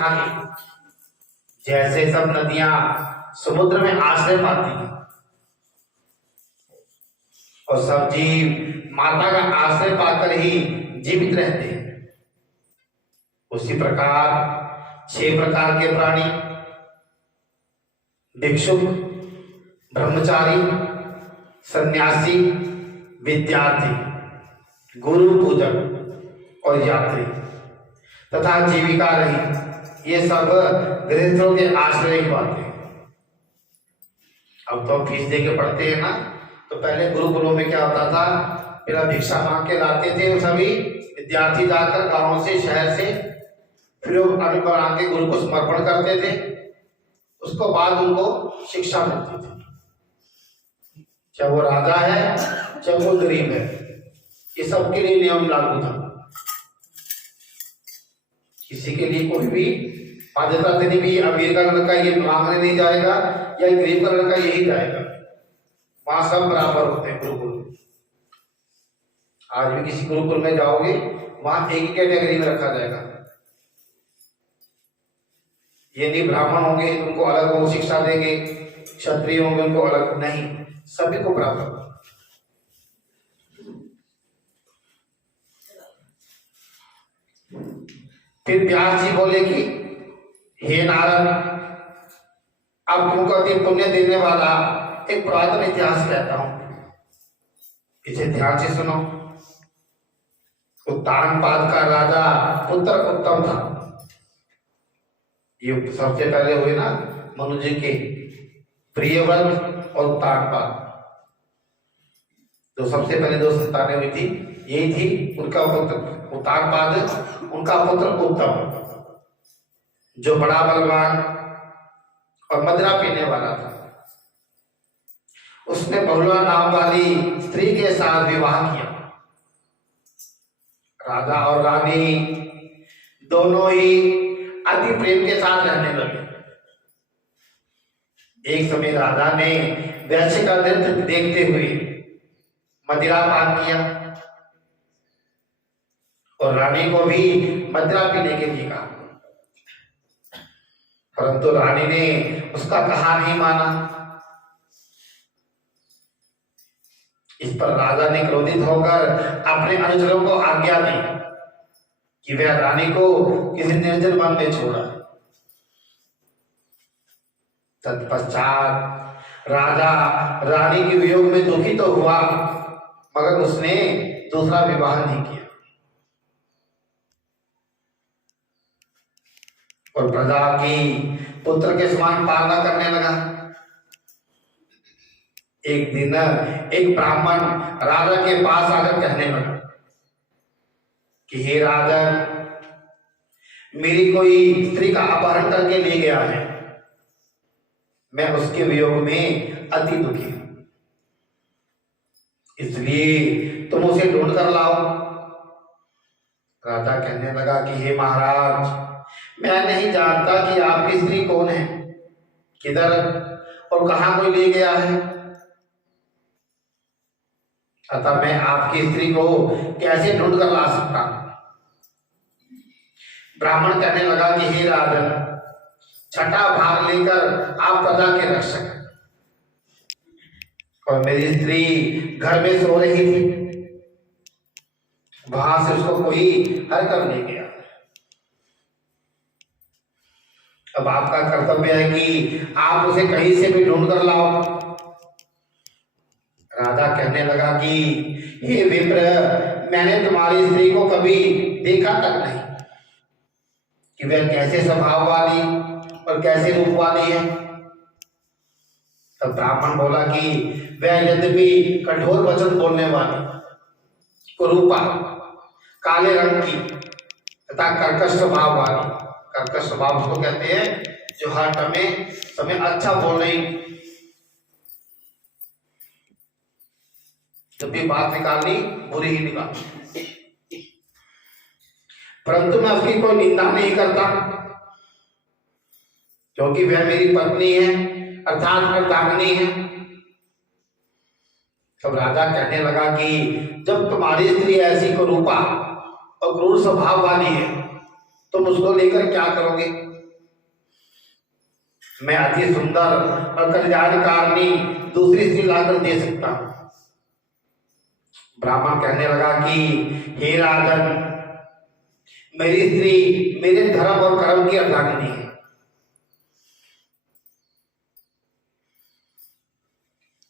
खाली, जैसे सब नदियां समुद्र में आश्रय पाती हैं और सब जीव माता का आश्रय पाकर ही जीवित रहते हैं, उसी प्रकार 6 प्रकार के प्राणी भिक्षुक, ब्रह्मचारी, सन्यासी, विद्यार्थी, गुरु पूजक और यात्री तथा जीविका रहित, ये सब गृहस्थों के आश्रय की बातें हैं। अब तो फीस दे के पढ़ते हैं ना, तो पहले गुरुकुलों में क्या होता था, फिर भिक्षा मांग के लाते थे वो सभी विद्यार्थी, जाकर गांव से शहर से फिर वो अन्न बना के गुरु को समर्पण करते थे, उसको बाद उनको शिक्षा मिलती थी, चाहे वो राजा है चाहे वो गरीब है, ये सबके लिए नियम लागू था। किसी के लिए कोई भी बाध्यता नहीं भी, अमीर का लड़का ये मांगने नहीं जाएगा या गरीब का लड़का यही जाएगा, वहां सब बराबर होते हैं गुरुकुल में। आज भी किसी गुरुकुल में जाओगे वहां एक ही कैटेगरी में रखा जाएगा, ये नहीं ब्राह्मण होंगे उनको अलग वो शिक्षा देंगे, क्षत्रिय होंगे उनको अलग, नहीं, सभी को बराबर। फिर व्यास जी बोले कि हे नारद, अब तुमको अति पुण्य देने वाला एक पुरातन इतिहास कहता हूं, इसे ध्यान से सुनो। उत्तानपाद का राजा पुत्र उत्तम था, ये सबसे पहले हुए ना मनु जी के प्रियव्रत और उत्तानपाद, तो सबसे पहले 2 संतानें हुई थी, यही थी उनका पुत्र उत्तानपाद, उनका पुत्र उत्तम, जो बड़ा बलवान और मदिरा पीने वाला था। उसने बहुला नाम वाली स्त्री के साथ विवाह किया। राजा और रानी दोनों ही अति प्रेम के साथ रहने लगे। एक समय राजा ने वैश्य का नृत्य देखते हुए मदिरा पान किया और रानी को भी मदिरा पीने के लिए कहा, परंतु रानी ने उसका कहा नहीं माना। इस पर राजा ने क्रोधित होकर अपने अनुचरों को आज्ञा दी कि वह रानी को किसी निर्जन वन में छोड़ा। तत्पश्चात राजा रानी के वियोग में दुखी तो हुआ, मगर उसने दूसरा विवाह नहीं किया और प्रजा की पुत्र के समान पालना करने लगा। एक दिन एक ब्राह्मण राजा के पास आकर कहने लगा कि हे राजन, मेरी कोई स्त्री का अपहरण करके ले गया है, मैं उसके वियोग में अति दुखी हूं, इसलिए तुम उसे ढूंढ कर लाओ। राजा कहने लगा कि हे महाराज, मैं नहीं जानता कि आपकी स्त्री कौन है, किधर और कहां कोई ले गया है, अतः मैं आपकी स्त्री को कैसे ढूंढ कर ला सकता हूं। ब्राह्मण कहने लगा कि हे राजन, छठा भाग लेकर आप प्रजा के रक्षक, और मेरी स्त्री घर में सो रही थी, वहां से उसको कोई हर कर ले गया। अब आपका कर्तव्य है कि आप उसे कहीं से भी ढूंढ कर लाओ। राजा कहने लगा कि हे विप्र, मैंने तुम्हारी स्त्री को कभी देखा तक नहीं कि वह कैसे स्वभाव वाली और कैसे रूप वाली है। तब ब्राह्मण बोला कि वह यद्यपि कठोर वचन बोलने वाली, कुरूपा, काले रंग की तथा कर्कश स्वभाव वाली, कर्कश स्वभाव उसको कहते हैं जो हर समय अच्छा बोल रही, जब भी बात निकालनी बुरी ही निकालनी, परंतु मैं उसकी कोई निंदा नहीं करता क्योंकि वह मेरी पत्नी है, अर्थात अर्धांगिनी है। तब राजा कहने लगा कि जब तुम्हारी स्त्री ऐसी कुरूपा और क्रूर स्वभाव वाली है, तुम उसको लेकर क्या करोगे? मैं अति सुंदर और कल्याणकारिणी दूसरी स्त्री लाकर दे सकता हूं। ब्राह्मण कहने लगा कि हे राजन, मेरी स्त्री मेरे धर्म और कर्म की अर्धांगिनी है।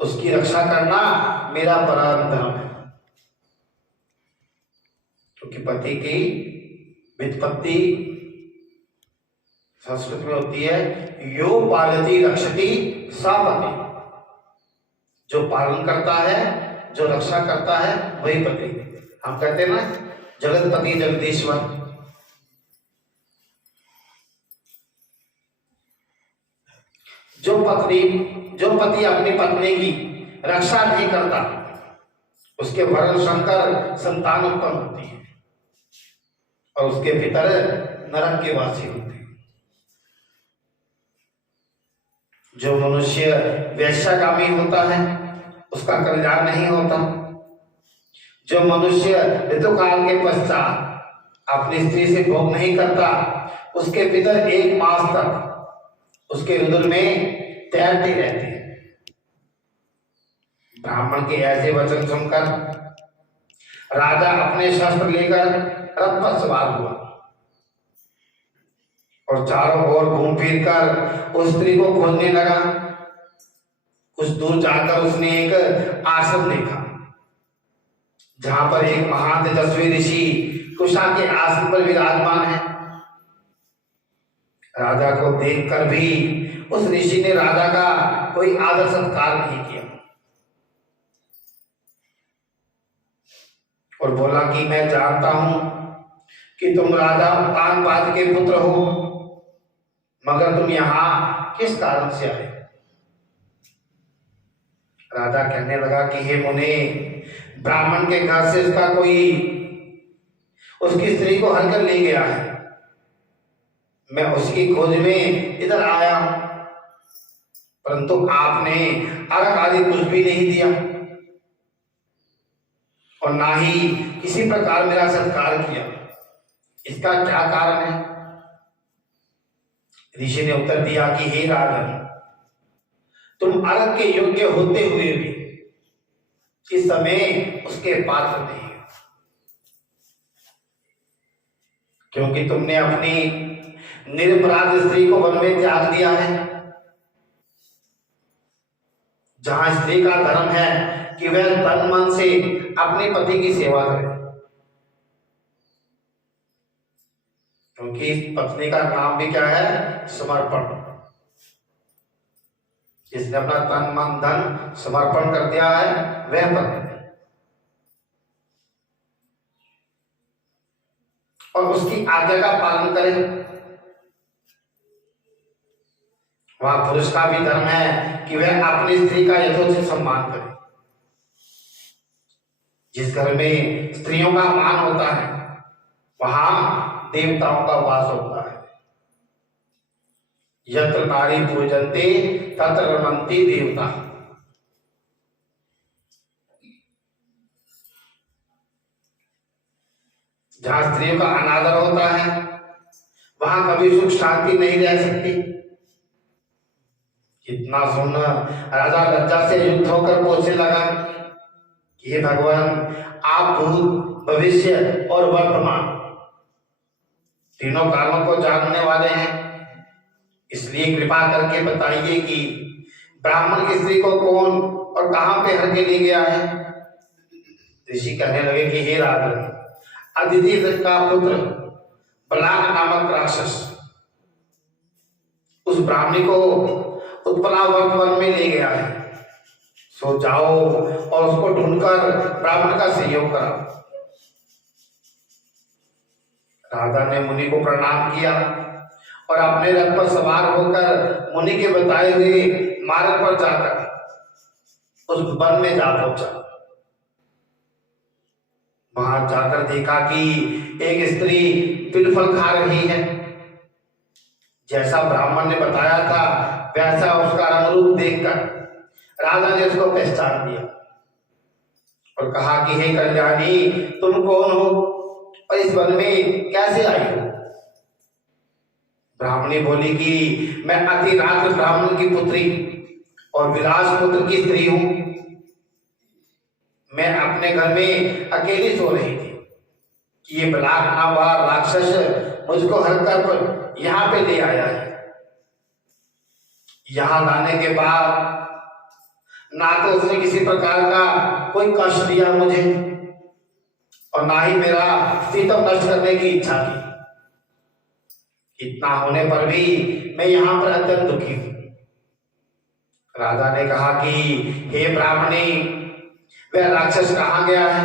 उसकी रक्षा करना मेरा परम धर्म है, क्योंकि पति की व्युत्पत्ति संस्कृत में होती है यो पालती रक्षति सा पति। जो पालन करता है, जो रक्षा करता है, वही पति। हम कहते हैं ना जगतपति जगदीश्वर। जो पति अपनी पत्नी की रक्षा नहीं करता, उसके वर्ण शंकर संतान उत्पन्न होती है और उसके पितर नरक के वासी होते हैं। जो मनुष्य वैश्यागामी होता है उसका कल्याण नहीं होता। जो मनुष्य ऋतुकाल के पश्चात अपनी स्त्री से भोग नहीं करता, उसके पितर 1 मास तक उसके उदर में तैरते रहते हैं। ब्राह्मण के ऐसे वचन सुनकर राजा अपने शस्त्र लेकर रथ पर सवार हुआ और चारों ओर घूम फिर कर उस स्त्री को खोजने लगा। कुछ दूर जाकर उसने एक आश्रम देखा, जहां पर एक महान तेजस्वी ऋषि कुशा के आसन पर विराजमान है। राजा को देखकर भी उस ऋषि ने राजा का कोई आदर सत्कार नहीं किया और बोला कि मैं जानता हूं कि तुम राजा उत्तानपाद के पुत्र हो, मगर तुम यहां किस कारण से आए? राजा कहने लगा कि हे मुने, ब्राह्मण के घर से उसका कोई उसकी स्त्री को हर कर ले गया है। मैं उसकी खोज में इधर आया हूं, परंतु आपने अर्घ आदि कुछ भी नहीं दिया और ना ही किसी प्रकार मेरा सत्कार किया। इसका क्या कारण है? ऋषि ने उत्तर दिया कि हे राजन, तुम अर्घ के योग्य होते हुए भी इस समय उसके पात्र नहीं हो, क्योंकि तुमने अपनी निरपराध स्त्री को वन में त्याग दिया है, जहां स्त्री का धर्म है कि वह तन मन से अपने पति की सेवा करे, क्योंकि पत्नी का नाम भी क्या है? समर्पण। जिसने अपना तन मन धन समर्पण कर दिया है वह पत्नी। और उसकी आज्ञा का पालन करे। वहां पुरुष का भी धर्म है कि वह अपनी स्त्री का यथोचित सम्मान करे। जिस घर में स्त्रियों का मान होता है वहां देवताओं का वास होता है। यत्र नारी पूजन्ते तत्र रमन्ति देवता। जहां स्त्रियों का अनादर होता है वहां कभी सुख शांति नहीं रह सकती। इतना सुन राजा लज्जा से युक्त होकर पूछने लगा कि हे भगवान, आप भूत भविष्य और वर्तमान तीनों कालों को जानने वाले हैं, इसलिए कृपा करके बताइए कि ब्राह्मण की स्त्री को कौन और कहां पे हर के ले गया है। ऋषि कहने लगे कि हे राजन, अदिति का पुत्र बलाक नामक राक्षस उस ब्राह्मणी को उत्पलावर्त वन में ले गया है। सो जाओ और उसको ढूंढकर ब्राह्मण का सहयोग कराओ। राजा ने मुनि को प्रणाम किया और अपने रथ पर सवार होकर मुनि के बताए हुए मार्ग पर जाकर उस वन में जा पहुंचा। वहां जाकर देखा कि एक स्त्री तिलफल खा रही है। जैसा ब्राह्मण ने बताया था वैसा उसका रंग रूप देखकर राजा ने उसको पहचान लिया और कहा कि हे कल्याणी, तुम कौन हो और इस वन में कैसे आई हो? ब्राह्मणी बोली कि मैं अतिरात्र ब्राह्मण की पुत्री और विलास पुत्र की स्त्री हूं। मैं अपने घर में अकेली सो रही थी कि ये बलाक नामवार राक्षस मुझको हर कर यहाँ पे ले आया है। यहाँ लाने के बाद ना तो उसने किसी प्रकार का कोई कष्ट दिया मुझे और ना ही मेरा सीतम नष्ट करने की इच्छा की। इतना होने पर भी मैं यहाँ पर अत्यंत दुखी हूं। राजा ने कहा कि हे ब्राह्मणी, वह राक्षस कहाँ गया है?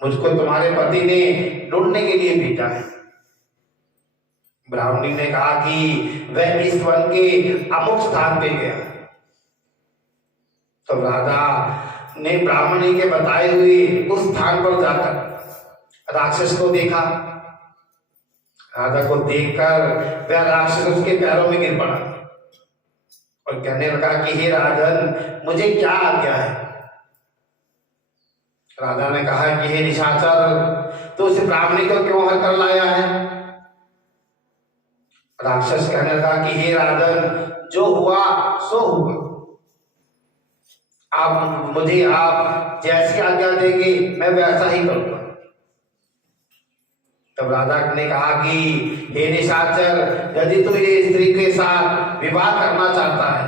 मुझको तुम्हारे पति ने ढूंढने के लिए भेजा है। ब्राह्मणी ने कहा कि वह इस वन के अमुक स्थान पे गया। तो राजा ने ब्राह्मणी के बताए हुए उस स्थान पर जाकर राक्षस को देखा। राजा को देखकर वह राक्षस उसके पैरों में गिर पड़ा और कहने लगा कि हे राजन, मुझे क्या आज्ञा है? राजा ने कहा कि हे निशाचर, तो उस ब्राह्मणी को क्यों हर कर लाया है? राक्षस कहने लगा कि हे राजन, जो हुआ सो हुआ। आप जैसी आज्ञा देंगे मैं वैसा ही करूंगा। तब राजा ने कहा कि हे निशाचर, यदि तू ये स्त्री के साथ विवाह करना चाहता है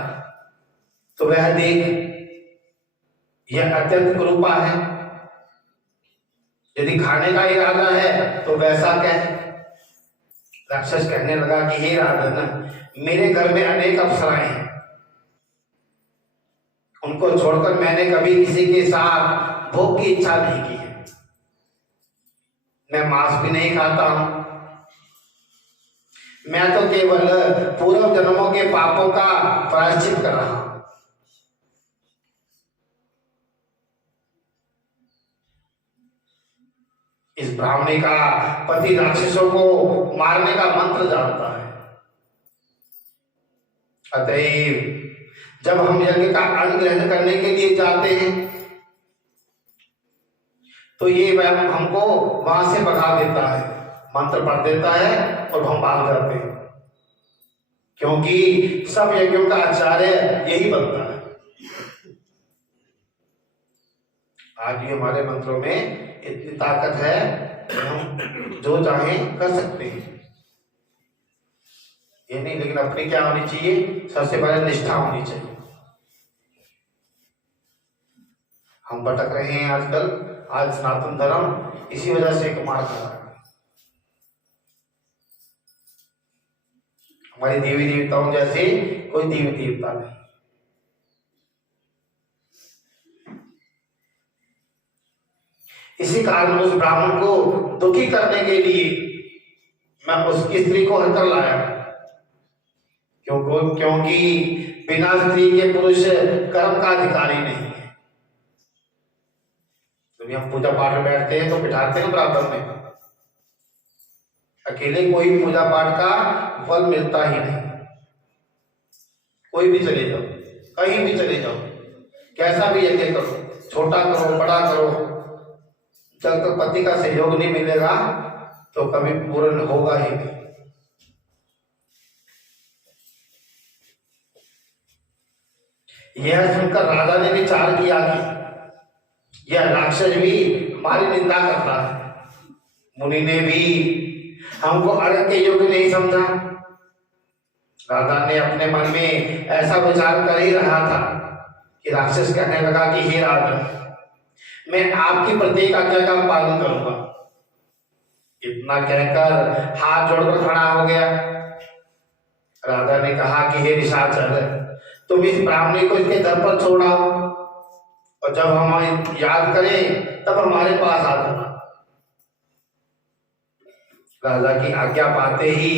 तो वह देख, यह अत्यंत कुरूपा है। यदि खाने का इरादा है तो वैसा कह। राक्षस कहने लगा कि हे राजन, मेरे घर में अनेक अप्सराएं हैं, उनको छोड़कर मैंने कभी किसी के साथ भोग की इच्छा नहीं की है। मैं मांस भी नहीं खाता हूं। मैं तो केवल पूर्व जन्मों के पापों का प्रायश्चित कर रहा हूं। इस ब्राह्मणी का पति राक्षसों को मारने का मंत्र जानता है। अतएव जब हम यज्ञ का अन्न ग्रहण करने के लिए जाते हैं तो ये वह हमको वहां से भगा देता है, मंत्र पढ़ देता है और हम भाग जाते हैं, क्योंकि सब यज्ञों का आचार्य यही बनता है। आज भी हमारे मंत्रों में इतनी ताकत है कि हम जो चाहें कर सकते हैं। ये नहीं, लेकिन अपनी क्या होनी चाहिए? सबसे पहले निष्ठा होनी चाहिए। हम भटक रहे हैं आजकल। आज सनातन धर्म इसी वजह से कुमार कर रहा है। हमारी देवी देवताओं जैसे कोई देवी देवता नहीं। इसी कारण उस ब्राह्मण को दुखी करने के लिए मैं उसकी स्त्री को हर कर लाया, क्योंकि बिना स्त्री के पुरुष कर्म का अधिकारी नहीं है। तो हम पूजा पाठ में बैठते हैं तो बिठाते हैं बराबर में। अकेले कोई पूजा पाठ का फल मिलता ही नहीं। कोई भी चले जाओ, कहीं भी चले जाओ, कैसा भी यज्ञ करो, छोटा करो बड़ा करो, जब तक पति का सहयोग नहीं मिलेगा तो कभी पूर्ण होगा ही नहीं। यह सुनकर राजा ने विचार किया कि यह राक्षस भी हमारी निंदा करता है। मुनि ने भी हमको अर्घ के योग्य नहीं समझा। राजा ने अपने मन में ऐसा विचार कर ही रहा था कि राक्षस कहने लगा कि हे राजा, मैं आपकी प्रत्येक आज्ञा का पालन करूंगा। इतना कहकर हाथ जोड़कर खड़ा हो गया। राजा ने कहा कि हे निशाचर, तुम इस ब्राह्मणी को इसके घर पर छोड़ा और जब हम याद करें तब हमारे पास आ जाना। राजा की आज्ञा पाते ही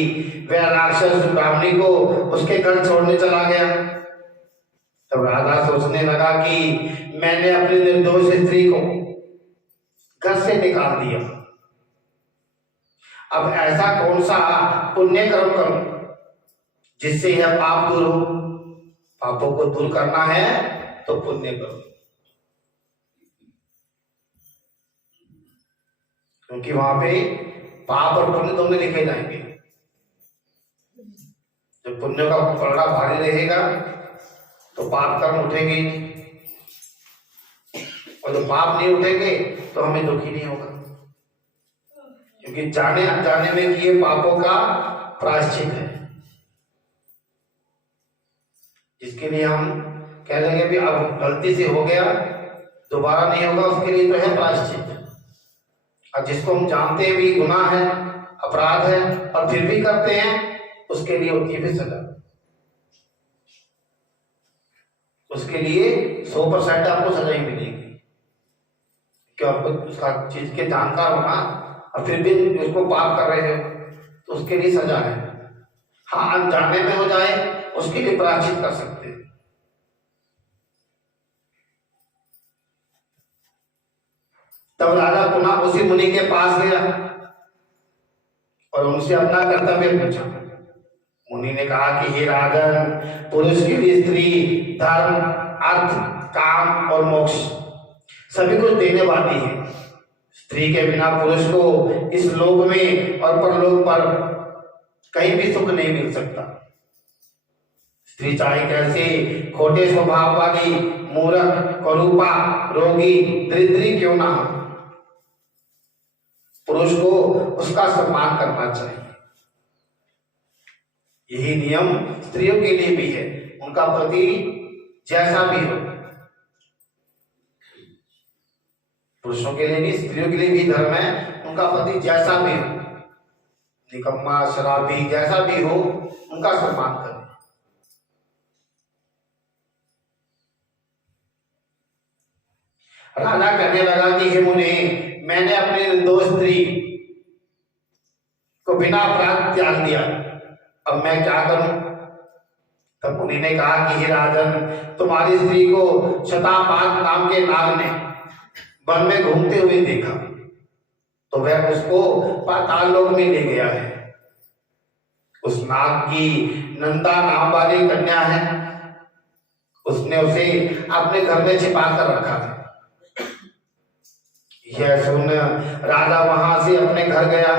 वह राक्षस ब्राह्मणी को उसके घर छोड़ने चला गया। तब राजा सोचने लगा कि मैंने अपनी निर्दोष स्त्री को घर से निकाल दिया, अब ऐसा कौन सा पुण्य कर्म करूं जिससे यह पाप दूर हो। पापों को दूर करना है तो पुण्य करो, क्योंकि वहां पे पाप और पुण्य दोनों लिखे जाएंगे। जब पुण्य का पलड़ा भारी रहेगा तो पाप कर्म उठेंगे, और जब पाप नहीं उठेंगे तो हमें दुख ही नहीं होगा, क्योंकि जाने अनजाने में किए पापों का प्रायश्चित है। जिसके लिए हम कह देंगे भी अब गलती से हो गया, दोबारा नहीं होगा, उसके लिए तो है प्रायश्चित। और जिसको हम जानते हैं भी गुनाह है, अपराध है, और फिर भी करते हैं, उसके लिए होती है सजा। उसके लिए 100% आपको सजा ही मिलेगी, क्यों आपको उसका चीज के जानकार होना और फिर भी उसको पाप कर रहे हो तो उसके लिए सजा है। हाँ, अनजाने में हो जाए उसके लिए प्रायश्चित कर सकते हैं। तब राजा पुनः उसी मुनि के पास गया और उनसे अपना कर्तव्य पूछा। मुनि ने कहा कि हे राजन, पुरुष के लिए स्त्री धर्म, अर्थ, काम और मोक्ष सभी कुछ देने वाली है। स्त्री के बिना पुरुष को इस लोक में और परलोक पर कहीं भी सुख नहीं मिल सकता। स्त्री चाहे कैसे खोटे स्वभाव वाली, मूर्ख, करूपा, रोगी, दरिद्री क्यों ना हो, पुरुष को उसका सम्मान करना चाहिए। यही नियम स्त्रियों के लिए भी है, उनका पति जैसा भी हो। पुरुषों के लिए नहीं, स्त्रियों के लिए भी धर्म है, उनका पति जैसा भी हो, निकम्मा, शराबी, जैसा भी हो, उनका सम्मान करें। राजा कहने लगा कि हे मुनि, मैंने अपनी निर्दोष स्त्री को बिना अपराध त्याग दिया, अब मैं क्या करूं? तब मुनि ने कहा कि हे राजन, तुम्हारी स्त्री को शतापाद नाम के नाग ने वन में घूमते हुए देखा तो वह उसको पाताल लोक में ले गया है। उस नाग की नंदा नाम वाली कन्या है, उसने उसे अपने घर में छिपा कर रखा था। यह सुन राजा वहां से अपने घर गया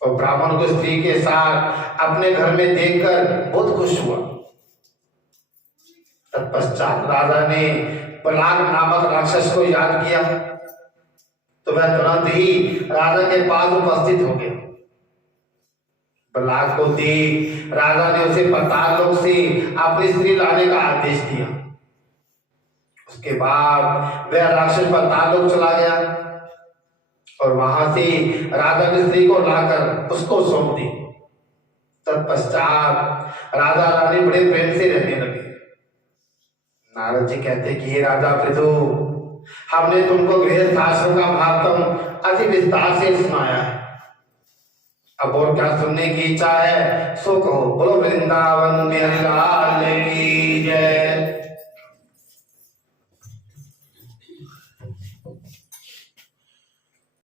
और ब्राह्मण को स्त्री के साथ अपने घर में देखकर बहुत खुश हुआ। तत्पश्चात राजा ने पलाग नामक राक्षस को याद किया तो वह तुरंत ही राजा के पास उपस्थित हो गया। पलाग को देख राजा ने उसे पाताल लोक से अपनी स्त्री लाने का आदेश दिया। उसके बाद वह राक्षस पाताल लोक चला गया और वहां से राजा की स्त्री को लाकर उसको सौंप दी। तत्पश्चात राजा रानी बड़े प्रेम से रहने लगे। नारद जी कहते कि हे राजा पृथु, हमने तुमको गृहस्थ आश्रम का महत्व अति विस्तार से सुनाया है, अब और क्या सुनने की इच्छा है सो कहो। बोलो वृंदावन बिहारी लाल की।